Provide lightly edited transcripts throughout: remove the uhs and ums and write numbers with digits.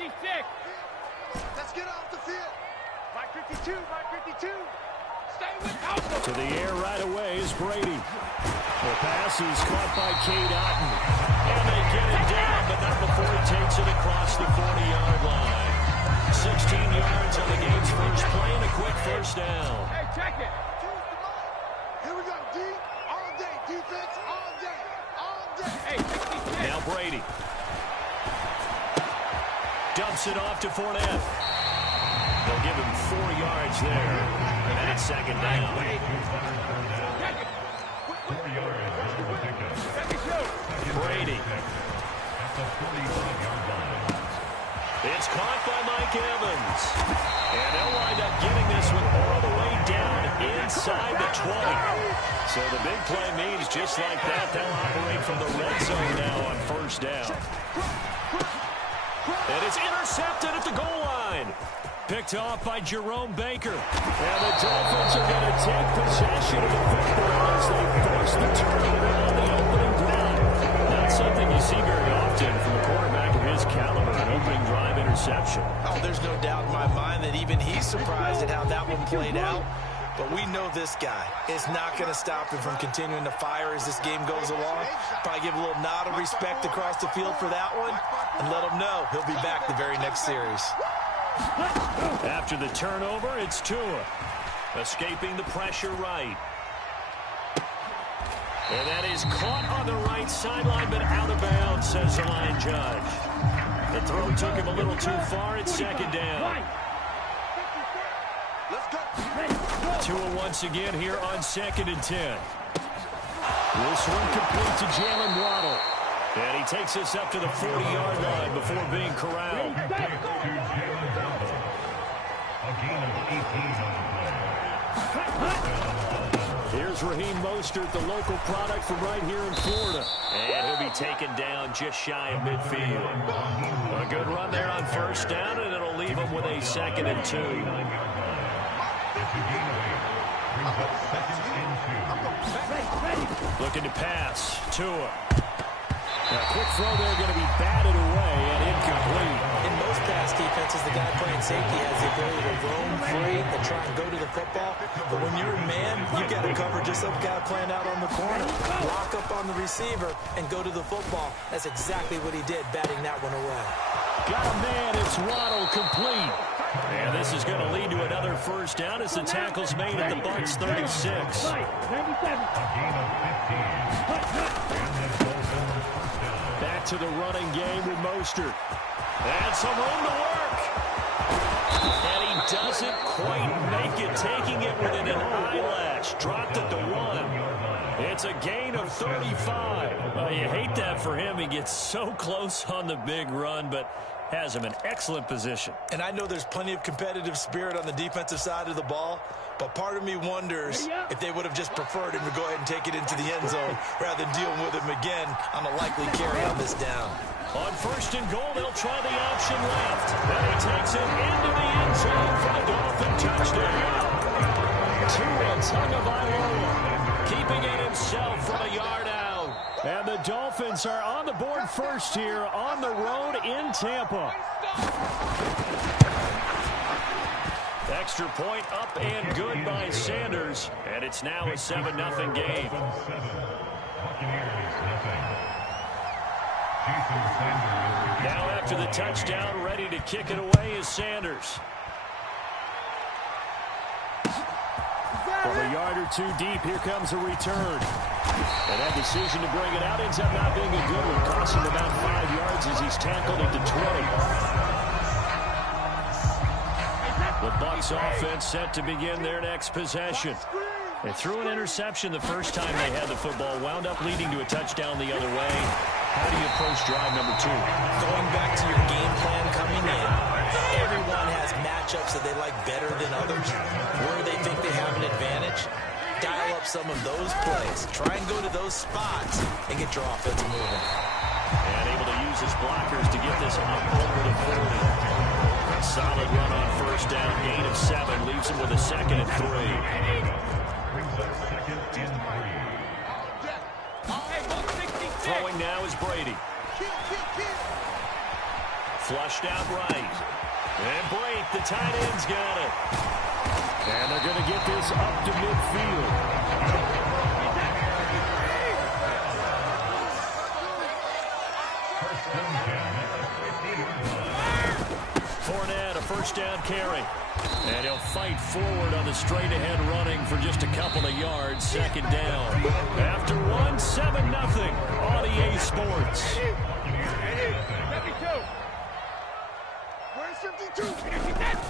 56. Let's get off the field. By 52, by 52. Stay with Malcolm. To the air right away is Brady. The pass is caught by Cade Otton. And they get it down, but not before he takes it across the 40-yard line. 16 yards on the game's first play and a quick first down. Hey, check it. Here we go, D. All day. Defense all day. All day. Hey, 66. Now Brady. Dumps it off to Fournette. They'll give him 4 yards there. And it's second down. Check it. Second show. Brady. It's caught by Mike Evans. And they'll wind up getting this one all the way down inside the 20. So the big play means just like that, they'll operate from the red zone now on first down. And it's intercepted at the goal line. Picked off by Jerome Baker. And the Dolphins are going to take possession of the football as they force the turnover on the opening drive. Not something you see very often from a quarterback of his caliber, an opening drive interception. Oh, there's no doubt in my mind that even he's surprised at how that one played out. But we know this guy is not going to stop him from continuing to fire as this game goes along. Probably give a little nod of respect across the field for that one and let him know he'll be back the very next series. After the turnover, it's Tua. Escaping the pressure right. And that is caught on the right sideline, but out of bounds, says the line judge. The throw took him a little too far. It's second down. Tua once again here on 2nd and 10. This one complete to Jalen Waddle. And he takes us up to the 40-yard line before being corralled. Here's Raheem Mostert, the local product from right here in Florida. And he'll be taken down just shy of midfield. A good run there on first down, and it'll leave him with a 2nd and 2. Looking to pass. Tua. A quick throw there going to be batted away and incomplete. In most pass defenses, the guy playing safety has the ability to roam free and try and go to the football. But when you're a man, you've got to cover just like the guy playing out on the corner. Lock up on the receiver and go to the football. That's exactly what he did, batting that one away. Got a man. It's Waddle complete. And this is going to lead to another first down as the tackle's made at the Bucs 36. Back to the running game with Mostert. And some room to work. And he doesn't quite make it, taking it within an eyelash. Dropped it to 1. It's a gain of 35. You hate that for him. He gets so close on the big run, but has him in excellent position. And I know there's plenty of competitive spirit on the defensive side of the ball, but part of me wonders if they would have just preferred him to go ahead and take it into the end zone rather than dealing with him again on a likely carry on this down. On 1st and goal, they'll try the option left. And he takes it into the end zone for the Dolphin touchdown. Tua Tagovailoa keeping it himself from a yard out. And the Dolphins are on the board first here on the road in Tampa. Extra point up and good by Sanders. And it's now a 7-0 game. Now after the touchdown, ready to kick it away is Sanders. From a yard or two deep, here comes a return. And that decision to bring it out ends up not being a good one. Costs him about 5 yards as he's tackled at the 20. The Bucs offense set to begin their next possession. They threw an interception the first time they had the football, wound up leading to a touchdown the other way. How do you approach drive number 2? Going back to your game plan coming in, everyone has matchups that they like better than others. Where they think they have an advantage, dial up some of those plays. Try and go to those spots and get your offense moving. And able to use his blockers to get this up over the 40. A solid run on first down, gain of 7, leaves him with a 2nd and 3. Throwing now is Brady. Flushed out right. And Brate, the tight end's got it. And they're going to get this up to midfield. Fournette, a first down carry. And he'll fight forward on the straight-ahead running for just a couple of yards. Second down. After 1, 7-0 on EA Sports. Where's 52?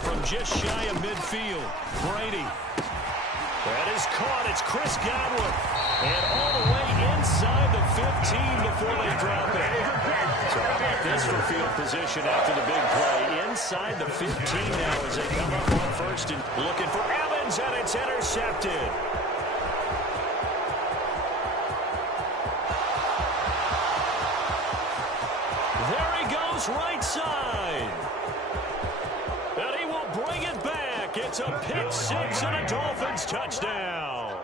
From just shy of midfield, Brady. That is caught. It's Chris Godwin. And all the way inside the 15 before they drop it. So how about this for field position after the big play? Inside the 15 now as they come up on first and looking for Evans, and it's intercepted. There he goes, right side. And he will bring it back. It's a pick six and a Dolphins touchdown.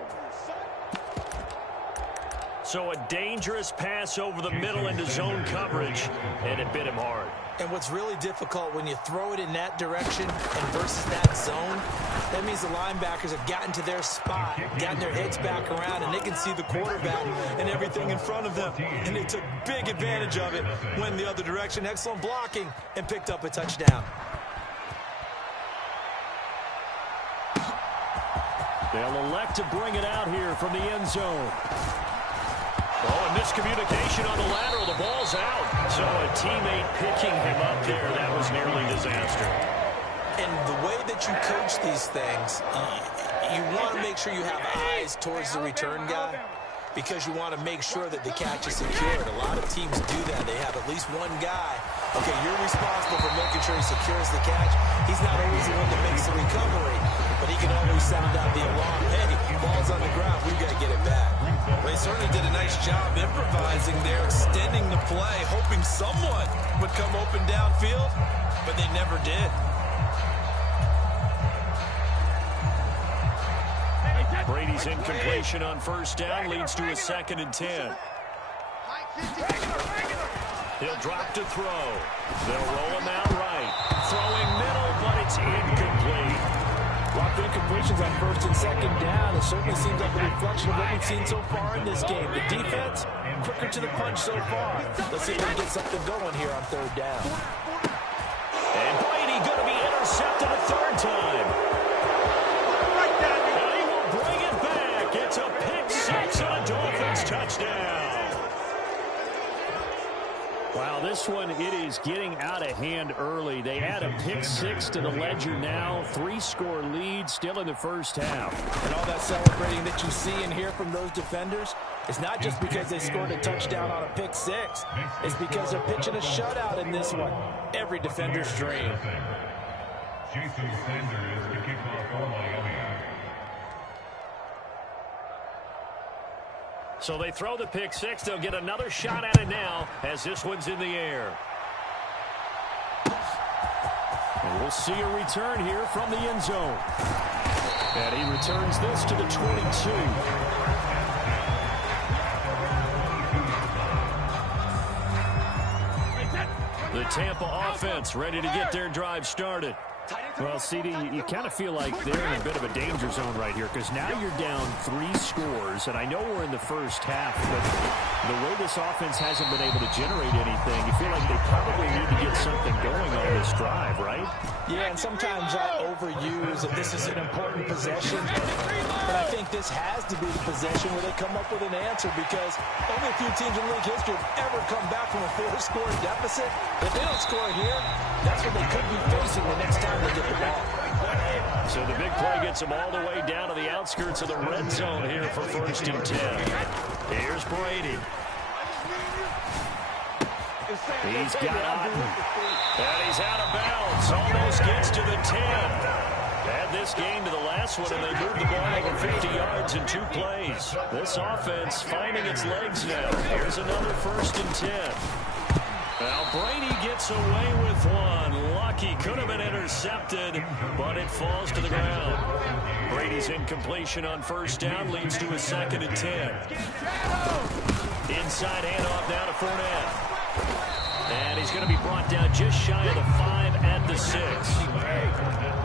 So a dangerous pass over the middle into zone coverage, and it bit him hard. And what's really difficult when you throw it in that direction and versus that zone, that means the linebackers have gotten to their spot, gotten their heads back around, and they can see the quarterback and everything in front of them. And they took big advantage of it, went the other direction, excellent blocking, and picked up a touchdown. They'll elect to bring it out here from the end zone. Oh, a miscommunication on the lateral. The ball's out. So a teammate picking him up there. That was nearly disaster. And the way that you coach these things, you want to make sure you have eyes towards the return guy because you want to make sure that the catch is secured. A lot of teams do that. They have at least one guy. Okay, you're responsible for making sure he secures the catch. He's not always the one that makes the recovery, but he can always send out the alarm. Hey, ball's on the ground. We've got to get it back. Well, they certainly did a nice job improvising there, extending the play, hoping someone would come open downfield, but they never did. Brady's incompletion on first down leads to a 2nd and 10. He'll drop to throw. They'll roll him out right. Throwing middle, but it's incomplete. Dropped incompletions on first and second down. It certainly seems like a reflection of what we've seen so far in this game. The defense, quicker to the punch so far. Let's see if we can get something going here on third down. And Brady going to be intercepted a third time. And he will bring it back. It's a pick six and a Dolphins touchdown. Wow, this one, it is getting out of hand early. They add a pick six to the ledger now. 3-score lead still in the first half. And all that celebrating that you see and hear from those defenders, it's not just because they scored a touchdown on a pick six. It's because they're pitching a shutout in this one. Every defender's dream. Jason Sanders, the kickoff for Miami. So they throw the pick six. They'll get another shot at it now as this one's in the air. And we'll see a return here from the end zone. And he returns this to the 22. The Tampa offense ready to get their drive started. Well, CD, you kind of feel like they're in a bit of a danger zone right here because now you're down 3 scores, and I know we're in the first half, but the way this offense hasn't been able to generate anything, you feel like they probably need to get something going on this drive, right? Yeah, and sometimes I overuse that this is an important possession, but I think this has to be the possession where they come up with an answer because only a few teams in league history have ever come back from a 4-score deficit. If they don't score here, that's what they could be facing the next time they get the ball. So the big play gets them all the way down to the outskirts of the red zone here for 1st and 10. Here's Brady. He's got Otten. And he's out of bounds. Almost gets to the 10. Add this game to the last one, and they moved the ball over 50 yards in 2 plays. This offense finding its legs now. Here's another 1st and 10. Now Brady gets away with one. Lucky, could have been intercepted, but it falls to the ground. Brady's incompletion on first down leads to a 2nd and 10. Inside handoff now to Fournette. And he's going to be brought down just shy of the 5 at the 6.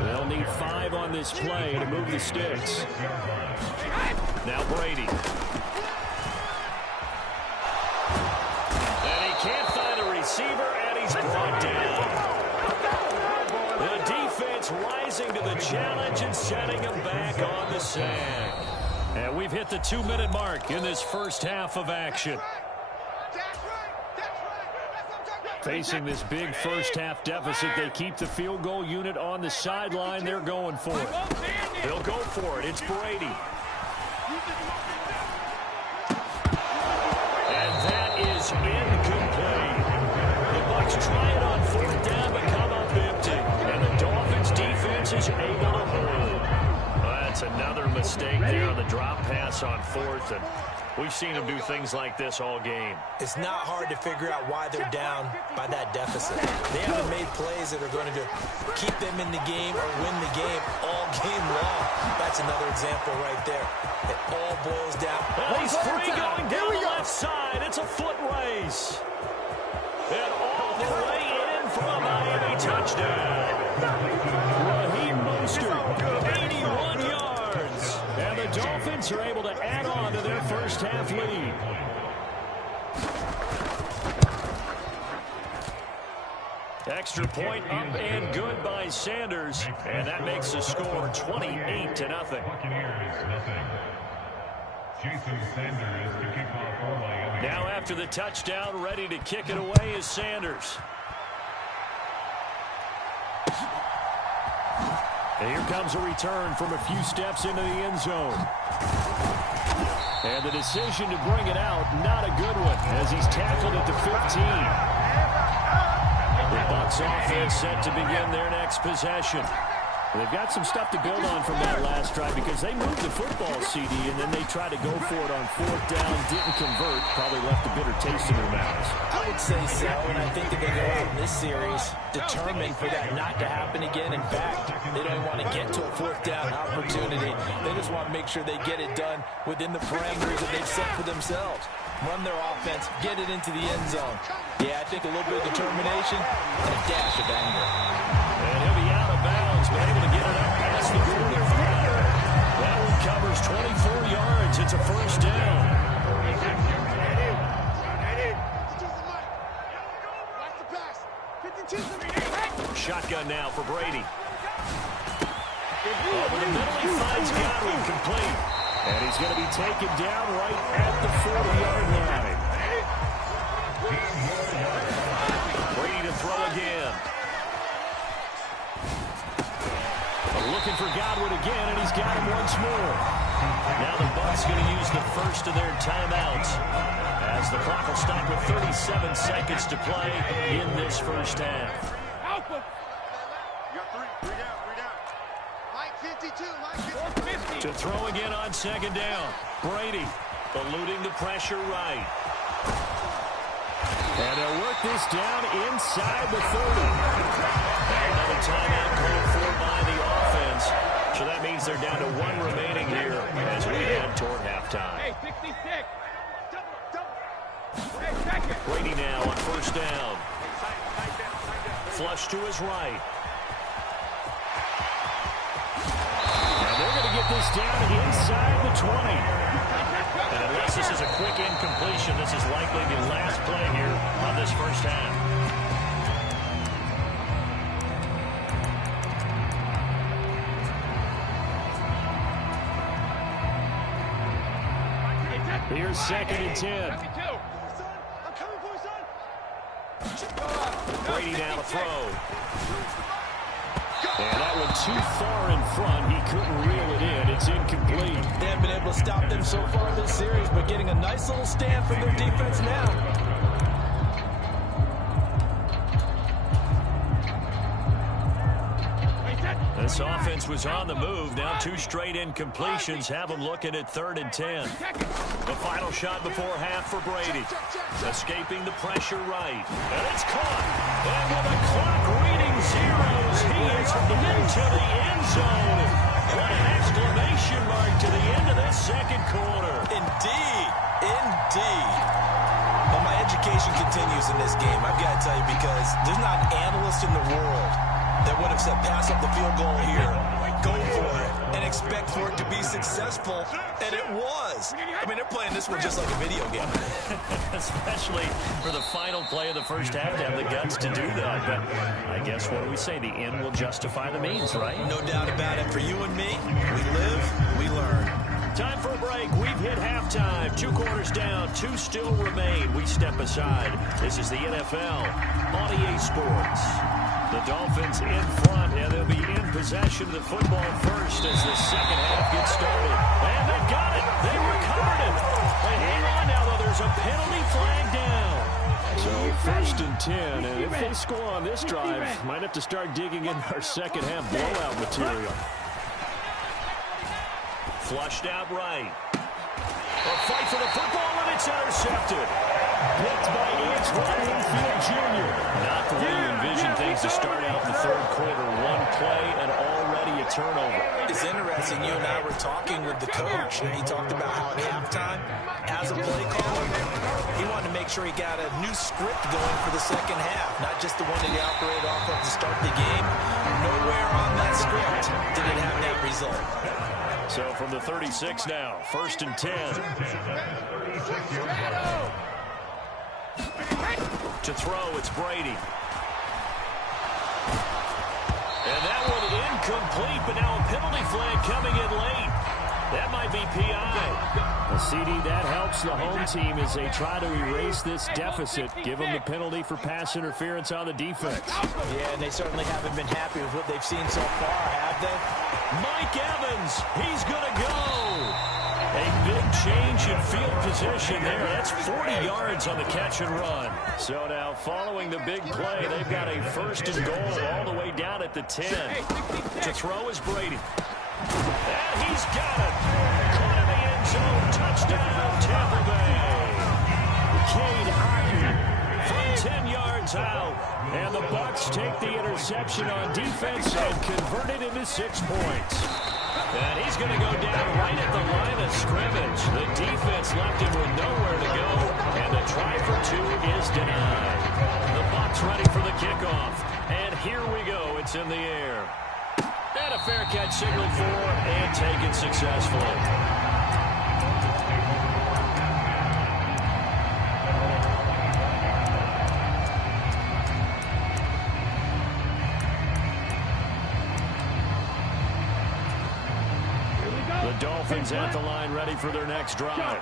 They'll need 5 on this play to move the sticks. Now Brady. And he can't find a receiver, and he's brought down. The defense rising to the challenge and setting him back on the sack. And we've hit the 2-minute mark in this first half of action. Facing this big first half deficit, they keep the field goal unit on the sideline. They're going for it. They'll go for it. It's Brady. And that is incomplete. The Bucs try it on 4th down but come up empty. And the Dolphins defense is able to hold. That's another mistake there on the drop pass on 4th. And we've seen them do things like this all game. It's not hard to figure out why they're down by that deficit. They haven't made plays that are going to keep them in the game or win the game all game long. That's another example right there. It all boils down. Well, he's free going down the left side. It's a foot race. And all the way in for a Miami touchdown. Raheem Mostert, 81 yards. And the Dolphins are able to add on to their first half lead. Extra point up and good by Sanders. And that makes the score 28-0. Buccaneers, nothing. Jason Sanders to kick off for Miami. Now after the touchdown, ready to kick it away is Sanders. And here comes a return from a few steps into the end zone. And the decision to bring it out, not a good one, as he's tackled at the 15. The Bucs offense set to begin their next possession. They've got some stuff to build on from that last drive because they moved the football, CD, and then they tried to go for it on 4th down, didn't convert, probably left a bitter taste in their mouths. I would say so, and I think that they go out in this series determined for that not to happen again. In fact, they don't want to get to a 4th down opportunity. They just want to make sure they get it done within the parameters that they've set for themselves. Run their offense, get it into the end zone. Yeah, I think a little bit of determination and a dash of anger. And he'll be out of bounds, but able to get it up past the 45. That one covers 24 yards. It's a first down. Shotgun now for Brady. Over the middle, he finds Godwin complete. And he's going to be taken down right at the 40-yard line. Brady to throw again. Looking for Godwin again, and he's got him once more. Now the Bucs going to use the first of their timeouts as the clock will stop with 37 seconds to play in this first half. To throw again on 2nd down. Brady eluding the pressure right. And they'll work this down inside the 30. And another timeout called for by the offense. So that means they're down to 1 remaining here as we head toward halftime. Hey, 66. Hey, second. Brady now on 1st down. Flush to his right. And they're going to get this down inside the 20. And unless this is a quick incompletion, this is likely the last play here on this first half. Here's 2nd and 10. Brady now to throw. And that one too far in front. He couldn't reel it in. It's incomplete. They haven't been able to stop them so far in this series, but getting a nice little stand from their defense now. This offense was on the move. Now 2 straight incompletions have them looking at 3rd and 10. The final shot before half for Brady. Escaping the pressure right. And it's caught. And with the clock reading zeros, he is into the end zone. What an exclamation mark to the end of this 2nd quarter. Indeed. Indeed. Am I education continues in this game, I've got to tell you, because there's not an analyst in the world that would have said pass up the field goal here, go for it, and expect for it to be successful, and it was. I mean, they're playing this one just like a video game. Especially for the final play of the first half to have the guts to do that. But I guess what do we say? The end will justify the means, right? No doubt about it. For you and me, we live, we learn. Time for a break. We've hit halftime. 2 quarters down. 2 still remain. We step aside. This is the NFL on EA Sports. The Dolphins in front, and they'll be in possession of the football first as the second half gets started. And they've got it. They recovered it. They hang on now, though. There's a penalty flag down. So 1st and 10, and if they score on this drive, might have to start digging in our second half blowout material. Flushed out right. A fight for the football, and it's intercepted. Picked by Antoine Winfield Jr. Not the way you envision things to start out the third quarter. 1 play and already a turnover. It's interesting. You and I were talking with the coach, and he talked about how at halftime, as a play caller, he wanted to make sure he got a new script going for the second half, not just the one that he operated off of to start the game. Nowhere on that script did it have that result. So from the 36 now, 1st and 10. To throw, it's Brady. And that one incomplete, but now a penalty flag coming in late. That might be PI. CD, that helps the home team as they try to erase this deficit. Give them the penalty for pass interference on the defense. Yeah, and they certainly haven't been happy with what they've seen so far, have they? Mike Evans, he's going to go. A big change in field position there. That's 40 yards on the catch and run. So now following the big play, they've got a 1st and goal all the way down at the 10. To throw is Brady. And he's got it. Caught in the end zone. Touchdown, Tampa Bay. Cade Otton from 10 yards out. And the Bucs take the interception on defense and convert it into 6 points. And he's going to go down right at the line of scrimmage. The defense left him with nowhere to go. And the try for 2 is denied. The Bucs ready for the kickoff. And here we go. It's in the air. And a fair catch signaled for and taken successfully. The Dolphins at the line ready for their next drive.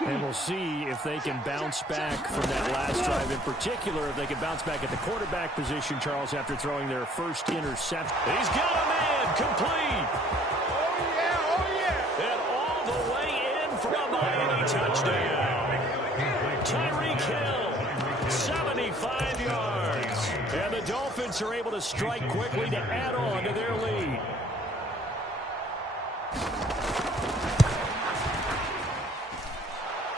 And we'll see if they can bounce back from that last drive. In particular, if they can bounce back at the quarterback position, Charles, after throwing their first interception. He's got a man complete. Oh, yeah, oh, yeah. And all the way in for a Miami touchdown. Tyreek Hill, 75 yards. And the Dolphins are able to strike quickly to add on to their lead.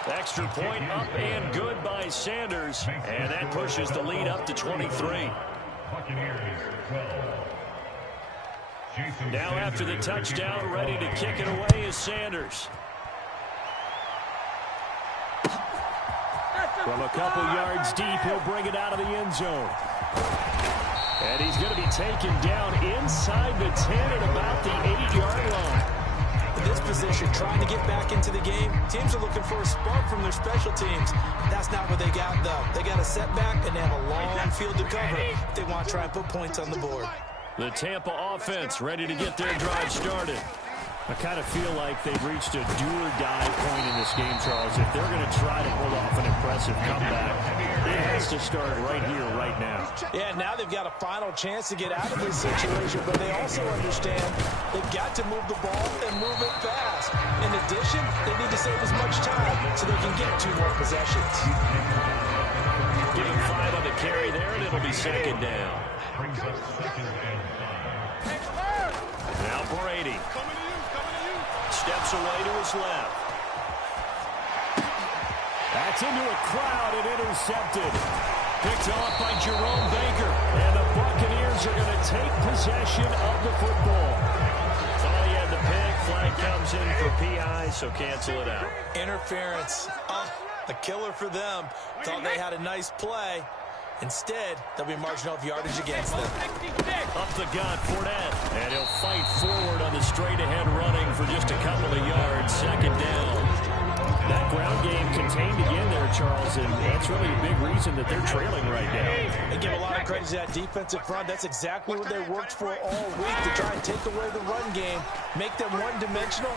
Extra point up and good by Sanders. And that pushes the lead up to 23. Now after the touchdown, ready to kick it away is Sanders. From a couple yards deep, he'll bring it out of the end zone. And he's going to be taken down inside the 10 at about the 8-yard line. This position, trying to get back into the game. Teams are looking for a spark from their special teams. That's not what they got, though. They got a setback, and they have a long field to cover if they want to try and put points on the board. The Tampa offense ready to get their drive started. I kind of feel like they've reached a do-or-die point in this game, Charles. If they're going to try to pull off an impressive comeback, it has to start right here, right now. Yeah, now they've got a final chance to get out of this situation, but they also understand they've got to move the ball and move it fast. In addition, they need to save as much time so they can get 2 more possessions. Give him 5 on the carry there, and it'll be 2nd down. Now Brady steps away to his left. That's into a crowd and intercepted. Picked off by Jerome Baker. And the Buccaneers are going to take possession of the football. Thought he had the pick. Flag comes in for PI, so cancel it out. Interference. A killer for them. Thought they had a nice play. Instead, there'll be marginal yardage against them. Up the gut, Fournette. And he'll fight forward on the straight-ahead running for just a couple of yards. Second down. That ground game contained again there, Charles, and that's really a big reason that they're trailing right now. They give a lot of credit to that defensive front. That's exactly what they worked for all week, to try and take away the run game, make them one-dimensional.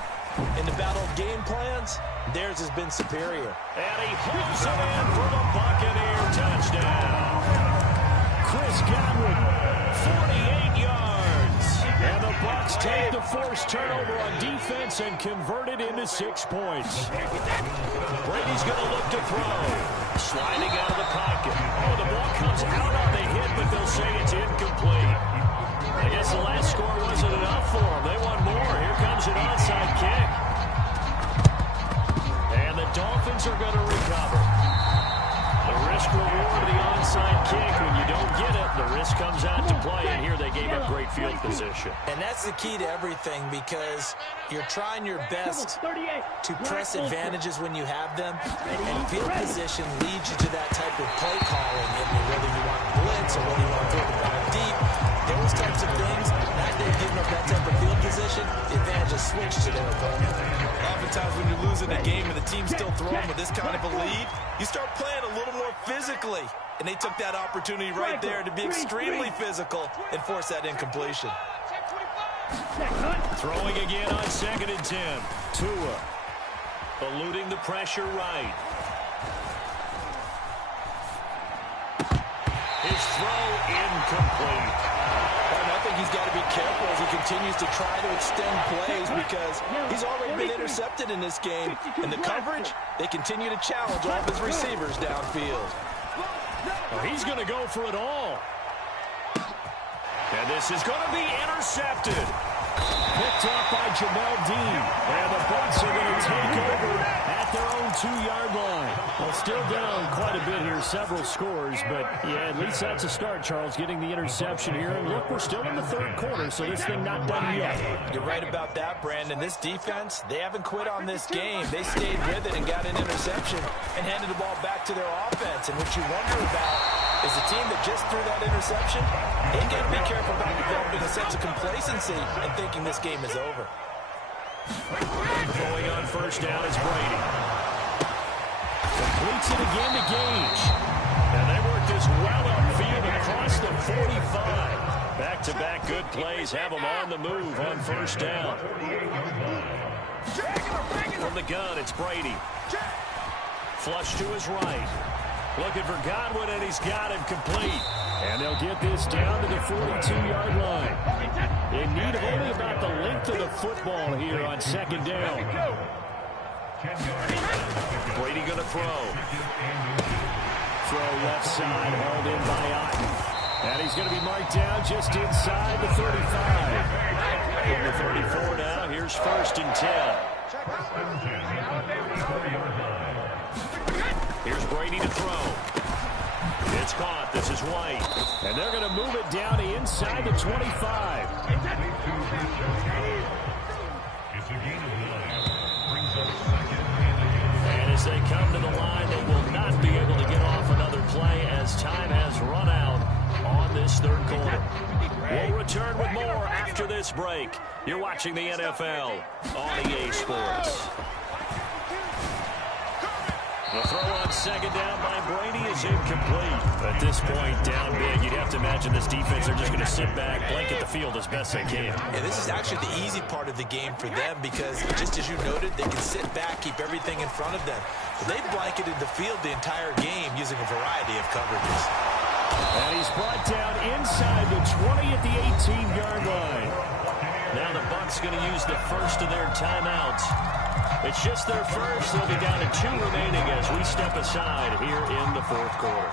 In the battle of game plans, theirs has been superior. And he hooks it in for the Buccaneer touchdown. Chris Godwin, 48 yards. And the Bucs take the forced turnover on defense and convert it into 6 points. Brady's going to look to throw. Sliding out of the pocket. Oh, the ball comes out on the hit, but they'll say it's incomplete. I guess the last score wasn't enough for them. They want more. Here comes an onside kick. And the Dolphins are going to recover. The risk-reward of the onside kick. When you don't get it, the risk comes out to play. And here they gave up great field position. And that's the key to everything, because you're trying your best to press advantages when you have them. And field position leads you to that type of play calling. Whether you want blitz or whether you want to throw the ball deep, those types of things, now they've given up that type of field position, the advantage is switched to their opponent. Oftentimes when you're losing a game and the team's still throwing with this kind of a lead, you start playing a little more physically. And they took that opportunity right there to be extremely physical and force that incompletion. Throwing again on 2nd and 10. Tua eluding the pressure right. His throw incomplete. And I think he's got to be careful as he continues to try to extend plays, because he's already been intercepted in this game. And the coverage, they continue to challenge all of his receivers downfield. Well, he's going to go for it all. And this is going to be intercepted. Picked up by Jamel Dean. And the Bucs are going to take over at their own 2-yard line. Well, still down quite a bit here, several scores. But, yeah, at least that's a start, Charles, getting the interception here. And look, we're still in the 3rd quarter, so this thing not done yet. You're right about that, Brandon. This defense, they haven't quit on this game. They stayed with it and got an interception and handed the ball back to their offense. And what you wonder about is the team that just threw that interception, they got to be careful about developing a sense of complacency and thinking this game is over. Throwing on 1st down is Brady. Completes it again to Gage. And they work this well upfield across the 45. Back-to-back good plays have them on the move on 1st down. From the gun, it's Brady. Flush to his right. Looking for Godwin, and he's got him complete. And they'll get this down to the 42-yard line. In need of only about the length of the football here on 2nd down. Brady going to throw. Throw left side, hauled in by Otten. And he's going to be marked down just inside the 35. From the 34 now, here's 1st and 10. Here's Brady to throw. It's caught. This is White. And they're going to move it down to inside the 25. And as they come to the line, they will not be able to get off another play as time has run out on this 3rd quarter. We'll return with more after this break. You're watching the NFL on EA Sports. The throw on 2nd down by Brady is incomplete. At this point, down big, you'd have to imagine this defense are just going to sit back, blanket the field as best they can. And this is actually the easy part of the game for them, because just as you noted, they can sit back, keep everything in front of them. But they've blanketed the field the entire game using a variety of coverages. And he's brought down inside the 20 at the 18-yard line. Now the Bucs going to use the first of their timeouts. It's just their first. They'll be down to 2 remaining as we step aside here in the 4th quarter.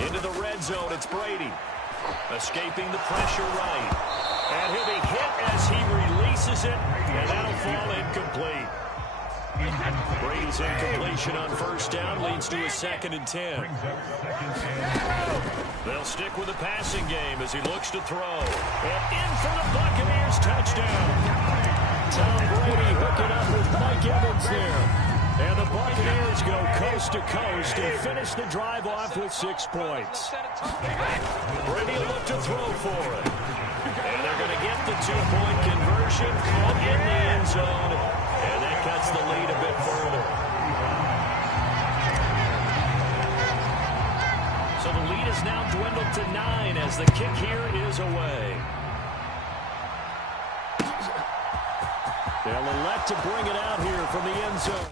Into the red zone, it's Brady. Escaping the pressure right. And he'll be hit as he releases it, and that'll fall incomplete. Brings incompletion on first down, leads to a 2nd and 10. They'll stick with the passing game as he looks to throw. And in for the Buccaneers touchdown. Tom Brady hooking up with Mike Evans there. And the Buccaneers go coast to coast and finish the drive off with 6 points. Brady will look to throw for it. And they're going to get the 2-point conversion caught in the end zone. And that cuts the lead a bit further. So the lead is now dwindled to 9 as the kick here is away. They'll elect to bring it out here from the end zone.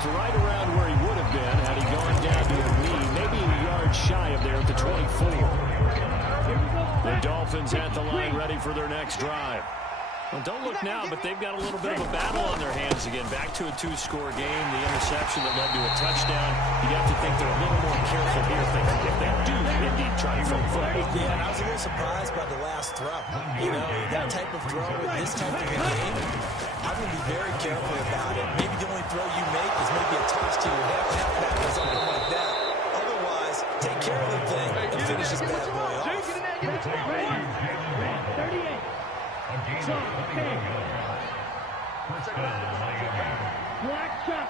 Right around where he would have been had he gone down to a knee, maybe a yard shy of there at the 24. The Dolphins at the line ready for their next drive. Well, don't look now, but they've got a little bit of a battle on their hands again. Back to a 2-score game, the interception that led to a touchdown. You have to think they're a little more careful here if they do indeed try to throw the football. Yeah, and I was a little surprised by the last throw. You know, that type of throw in this type of a game, I'm going to be very careful about it. Maybe the only throw you make is maybe a toss to your halfback or something like that. Otherwise, take care of the thing and finish this bad boy off. 38. Black chuck.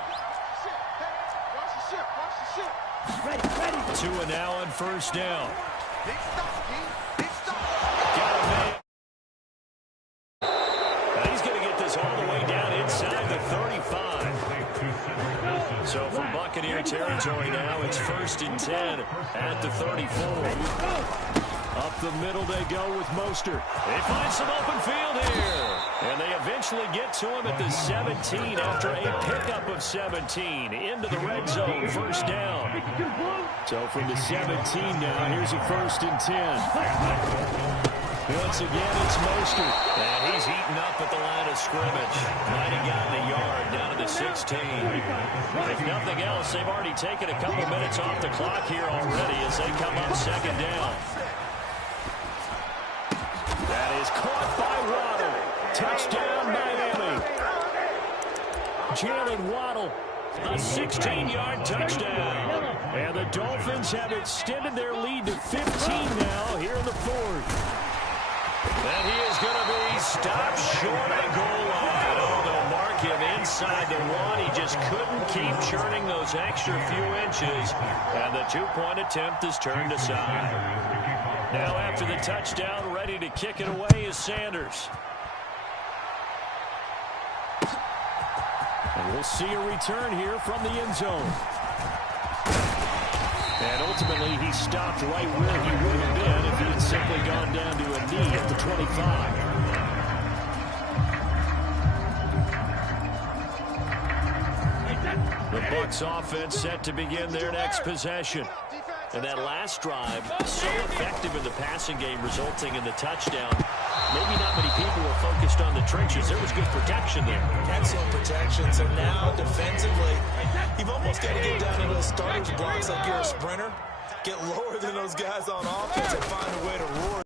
Watch the ship. Watch the ship. Ready. 2 and now on first down. Big stop, King. Big stop. Got a man. Now he's going to get this all the way down inside the 35. So from Buccaneer territory now, it's 1st and 10 at the 34. Up the middle they go with Mostert. They find some open field here. And they eventually get to him at the 17 after a pickup of 17 into the red zone, first down. So from the 17 now, here's a 1st and 10. Once again, it's Mostert. And he's eaten up at the line of scrimmage. Might have gotten a yard down to the 16. If nothing else, they've already taken a couple minutes off the clock here already as they come up 2nd down. That is caught by Waddle. Touchdown, Miami. Jalen Waddle, a 16-yard touchdown. And the Dolphins have extended their lead to 15 now here in the 4th. And he is going to be stopped short of the goal line. Oh, they'll mark him inside the 1. He just couldn't keep churning those extra few inches. And the 2-point attempt is turned aside. Now after the touchdown, ready to kick it away is Sanders. And we'll see a return here from the end zone. And ultimately, he stopped right where he would have been if he had simply gone down to a knee at the 25. The Bucs offense set to begin their next possession. And that last drive, so effective in the passing game, resulting in the touchdown. Maybe not many people were focused on the trenches. There was good protection there. Excellent protection. So now, defensively, you've almost got to get down to those starters blocks like you're a sprinter. Get lower than those guys on offense and find a way to roar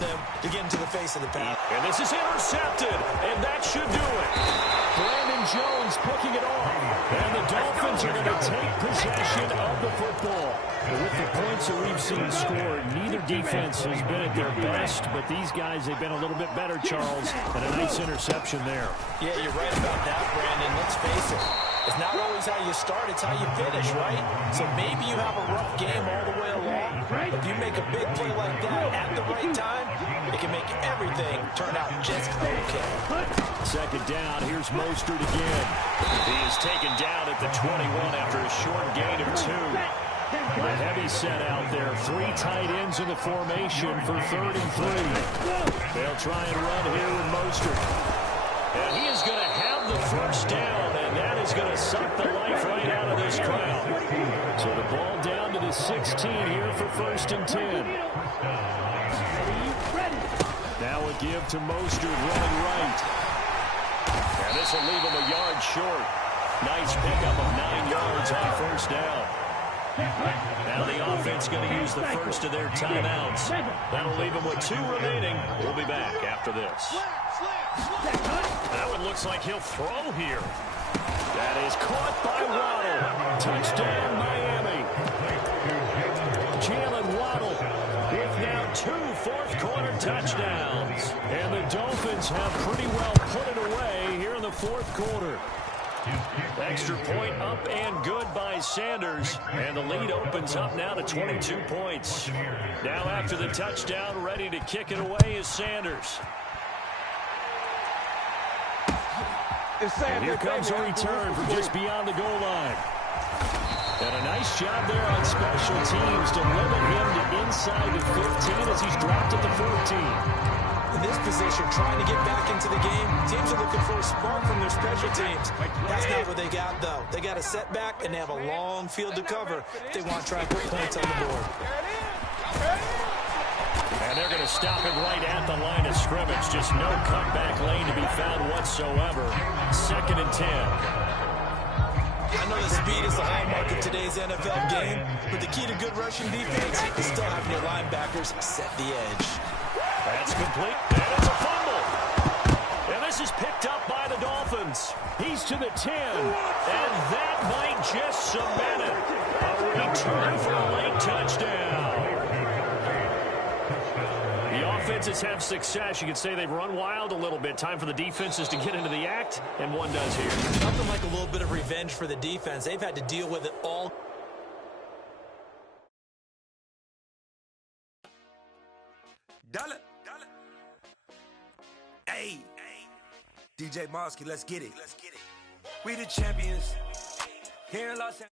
them to get into the face of the pass. And this is intercepted, and that should do it. Brandon Jones picking it off. And the Dolphins are going to take possession of the football. With the points that we've seen scored, neither defense has been at their best, but these guys, they've been a little bit better, Charles, and a nice interception there. Yeah, you're right about that, Brandon. Let's face it. It's not always how you start, it's how you finish, right? So maybe you have a rough game all the way along. If you make a big play like that at the right time, it can make everything turn out just okay. 2nd down, here's Mostert again. He is taken down at the 21 after a short gain of 2. A heavy set out there. 3 tight ends in the formation for 3rd and 3. They'll try and run here with Mostert. And he is going to have the first down, and that is going to suck the life right out of this crowd. So the ball down to the 16 here for 1st and 10. Now a give to Mostert running right. And this will leave him a yard short. Nice pickup of 9 yards on first down. Now the offense going to use the first of their timeouts. That'll leave them with 2 remaining. We'll be back after this. That one looks like he'll throw here. That is caught by Waddle. Touchdown, Miami. Jalen Waddle with now 2 fourth-quarter touchdowns. And the Dolphins have pretty well put it away here in the fourth quarter. Extra point up and good by Sanders. And the lead opens up now to 22 points. Now after the touchdown, ready to kick it away is Sanders. And here comes a return from just beyond the goal line. And a nice job there on special teams to limit him to inside the 15 as he's dropped at the 14. In this position, trying to get back into the game, teams are looking for a spark from their special teams. That's not what they got, though. They got a setback, and they have a long field to cover if they want to try and put points on the board. And they're going to stop it right at the line of scrimmage. Just no cutback lane to be found whatsoever. 2nd and 10. I know the speed is the hallmark of today's NFL game, but the key to good rushing defense is still having your linebackers set the edge. That's complete. And it's a fumble. And this is picked up by the Dolphins. He's to the 10. And that might just cement it. A return for a late touchdown. The offenses have success. You could say they've run wild a little bit. Time for the defenses to get into the act, and one does here. Nothing like a little bit of revenge for the defense. They've had to deal with it all. Dollar. Hey. DJ Mosky, let's get it. We the champions here in Los Angeles.